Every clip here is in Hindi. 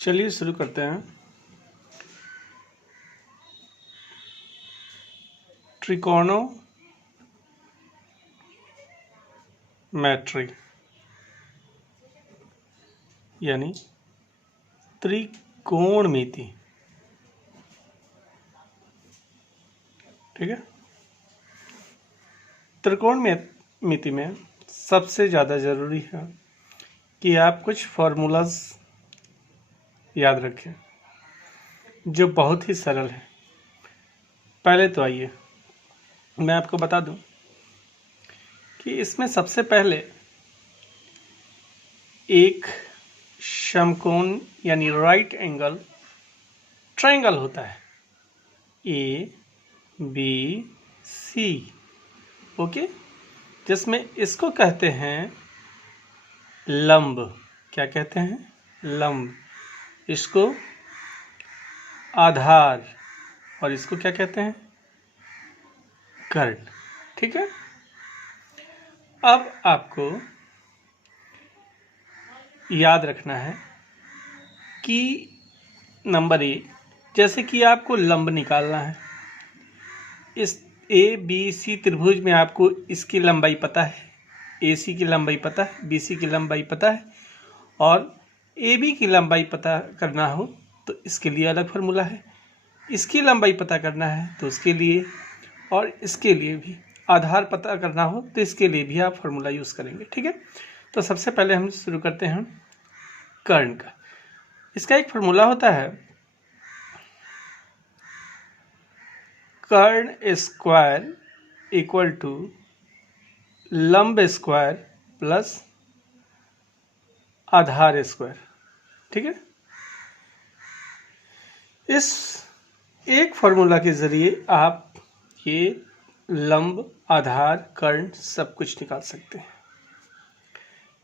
चलिए शुरू करते हैं। ट्रिकोणोमेट्री यानी त्रिकोणमिति। ठीक है। त्रिकोणमिति में सबसे ज़्यादा ज़रूरी है कि आप कुछ फॉर्मूलाज याद रखें जो बहुत ही सरल है। पहले तो आइए मैं आपको बता दूं कि इसमें सबसे पहले एक समकोण यानी राइट एंगल ट्रायंगल होता है ABC, ओके, जिसमें इसको कहते हैं लंब। क्या कहते हैं? लंब। इसको आधार और इसको क्या कहते हैं? कर्ण। ठीक है। अब आपको याद रखना है कि नंबर 1, जैसे कि आपको लंब निकालना है। इस ABC त्रिभुज में आपको इसकी लंबाई पता है, AC की लंबाई पता है, BC की लंबाई पता है, और AB की लंबाई पता करना हो तो इसके लिए अलग फार्मूला है। इसकी लंबाई पता करना है तो उसके लिए, और इसके लिए भी आधार पता करना हो तो इसके लिए भी आप फार्मूला यूज़ करेंगे। ठीक है। तो सबसे पहले हम शुरू करते हैं कर्ण का। इसका एक फार्मूला होता है कर्ण स्क्वायर इक्वल टू लंब स्क्वायर प्लस आधार स्क्वायर। ठीक है। इस एक फार्मूला के जरिए आप ये लंब, आधार, कर्ण सब कुछ निकाल सकते हैं।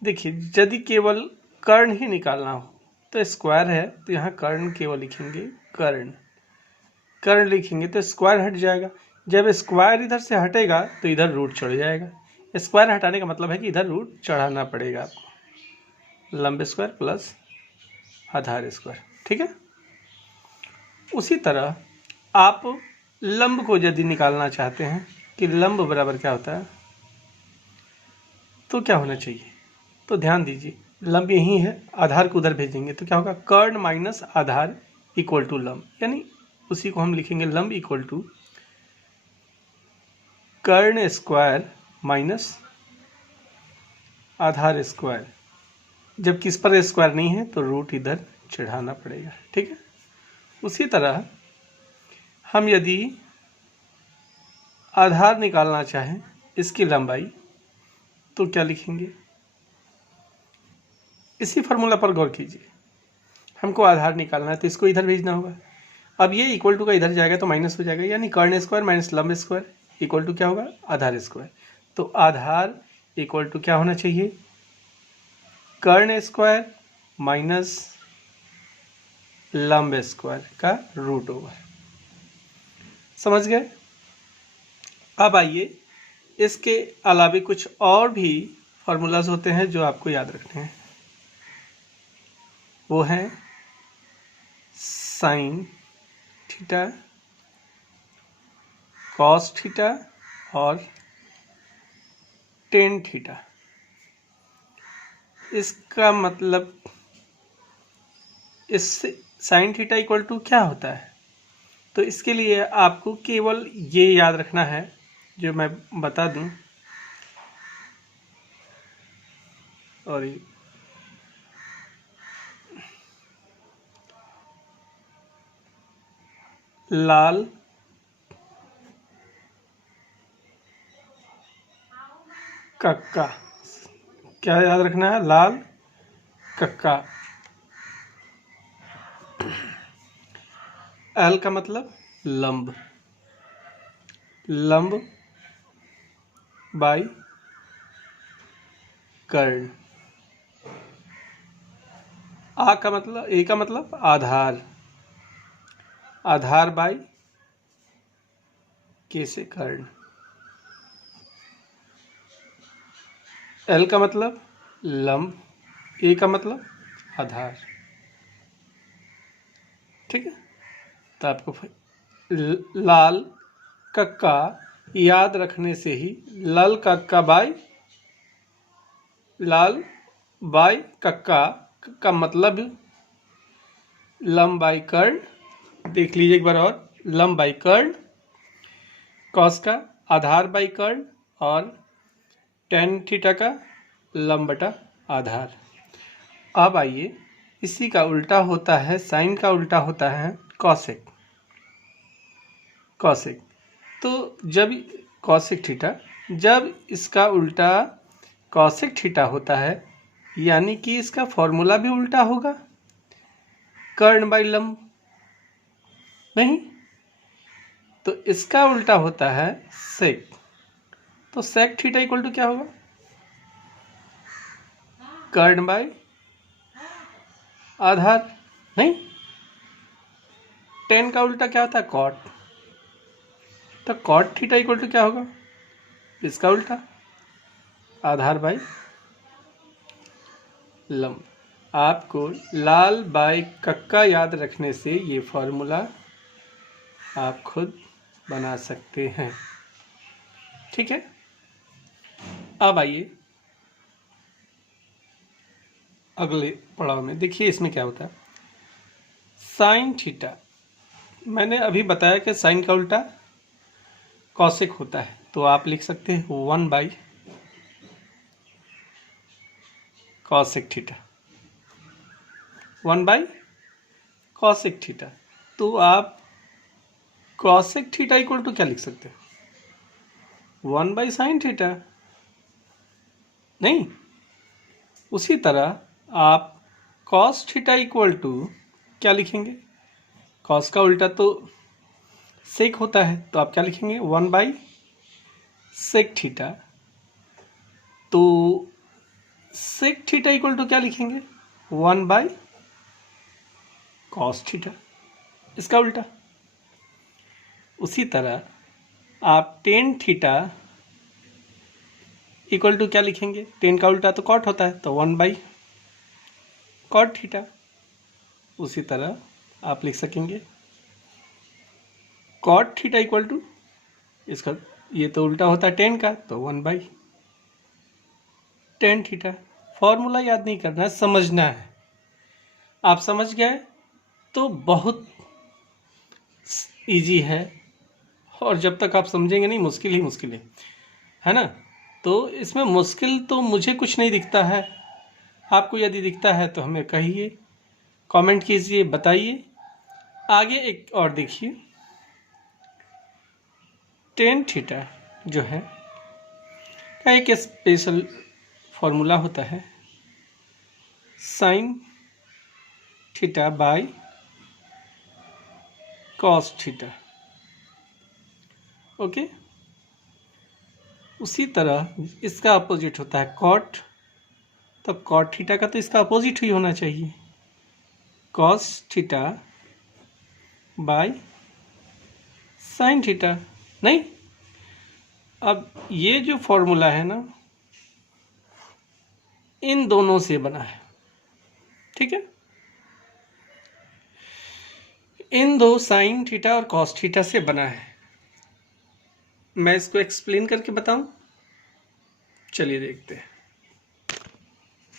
देखिए, यदि केवल कर्ण ही निकालना हो तो स्क्वायर है तो यहाँ कर्ण केवल लिखेंगे, कर्ण लिखेंगे तो स्क्वायर हट जाएगा। जब स्क्वायर इधर से हटेगा तो इधर रूट चढ़ जाएगा। स्क्वायर हटाने का मतलब है कि इधर रूट चढ़ाना पड़ेगा आपको। लंब स्क्वायर प्लस आधार स्क्वायर। ठीक है। उसी तरह आप लंब को यदि निकालना चाहते हैं कि लंब बराबर क्या होता है तो क्या होना चाहिए, तो ध्यान दीजिए, लंब यही है, आधार को उधर भेजेंगे तो क्या होगा? कर्ण माइनस आधार इक्वल टू लंब, यानी उसी को हम लिखेंगे लंब इक्वल टू कर्ण स्क्वायर माइनस आधार स्क्वायर। जब किस पर स्क्वायर नहीं है तो रूट इधर चढ़ाना पड़ेगा। ठीक है। उसी तरह हम यदि आधार निकालना चाहें इसकी लंबाई तो क्या लिखेंगे? इसी फार्मूला पर गौर कीजिए। हमको आधार निकालना है तो इसको इधर भेजना होगा। अब ये इक्वल टू का इधर जाएगा तो माइनस हो जाएगा, यानी कर्ण स्क्वायर माइनस लंब स्क्वायर इक्वल टू क्या होगा? आधार स्क्वायर। तो आधार इक्वल टू क्या होना चाहिए? कर्ण स्क्वायर माइनस लंब स्क्वायर का रूट ओवर। समझ गए? अब आइए, इसके अलावे कुछ और भी फार्मूलाज होते हैं जो आपको याद रखने हैं। वो हैं साइन थीटा, कॉस थीटा और टेन थीटा। इसका मतलब इससे साइन थीटा इक्वल टू क्या होता है, तो इसके लिए आपको केवल ये याद रखना है जो मैं बता दूं, और लाल कक्का, क्या याद रखना है? लाल कक्का। एल का मतलब लंब, लंब बाई कर्ण। आ का मतलब, ए का मतलब आधार, आधार बाई के से कर्ण। एल का मतलब लंब, ए का मतलब आधार। ठीक है। तो आपको लाल कक्का याद रखने से ही लाल कक्का बाय लाल बाय कक्का का मतलब लंब बाय कर्ण। देख लीजिए एक बार और, लंब बाय कर्ण, कॉस का आधार बाय कर्ण और tan थीटा का लंब बटा आधार। अब आइए, इसी का उल्टा होता है, साइन का उल्टा होता है कॉसेक। कॉसेक तो जब कॉसेक थीटा, जब इसका उल्टा कॉसेक थीटा होता है, यानी कि इसका फॉर्मूला भी उल्टा होगा, कर्ण बाय लंब नहीं, तो इसका उल्टा होता है सेक। तो सेक थीटा इक्वल टू क्या होगा, कर्ण बाय आधार नहीं। tan का उल्टा क्या होता है, कॉट। तो कॉट थीटा इक्वल टू क्या होगा, इसका उल्टा आधार बाय लंब। आपको लाल बाय कक्का याद रखने से ये फॉर्मूला आप खुद बना सकते हैं, ठीक है। अब आइए अगले पड़ाव में। देखिए इसमें क्या होता है, साइन थीटा। मैंने अभी बताया कि साइन का उल्टा कॉसेक होता है, तो आप लिख सकते हैं 1 bye cosec theta, 1 bye cosec theta. तो आप कॉसेक थीटा इक्वल टू क्या लिख सकते हैं, 1 बाय साइन थीटा नहीं। उसी तरह आप कॉस थीटा इक्वल टू क्या लिखेंगे, कॉस का उल्टा तो सेक होता है, तो आप क्या लिखेंगे, 1 बाय सेक थीटा। तो सेक थीटा इक्वल टू क्या लिखेंगे, 1 बाय कॉस थीटा, इसका उल्टा। उसी तरह आप टेन थीटा इक्वल टू क्या लिखेंगे, टेन का उल्टा तो कॉट होता है, तो 1 बाय कॉट थीटा। उसी तरह आप लिख सकेंगे कॉट थीटा इक्वल टू, इसका ये तो उल्टा होता है टेन का, तो 1 बाय टेन थीटा। फॉर्मूला याद नहीं करना है, समझना है। आप समझ गए तो बहुत इजी है, और जब तक आप समझेंगे नहीं, मुश्किल ही मुश्किल है ना। तो इसमें मुश्किल तो मुझे कुछ नहीं दिखता है, आपको यदि दिखता है तो हमें कहिए, कमेंट कीजिए, बताइए। आगे एक और देखिए, टेन थीटा जो है का एक स्पेशल फॉर्मूला होता है, sine theta by cos theta, okay. उसी तरह इसका अपोजिट होता है कॉट, तो कॉट थीटा का तो इसका अपोजिट ही होना चाहिए, cos theta by sine theta नहीं। अब ये जो फॉर्मूला है ना, इन दोनों से बना है, ठीक है। इन दो साइन थीटा और कॉस थीटा से बना है। मैं इसको एक्सप्लेन करके बताऊं, चलिए देखते हैं।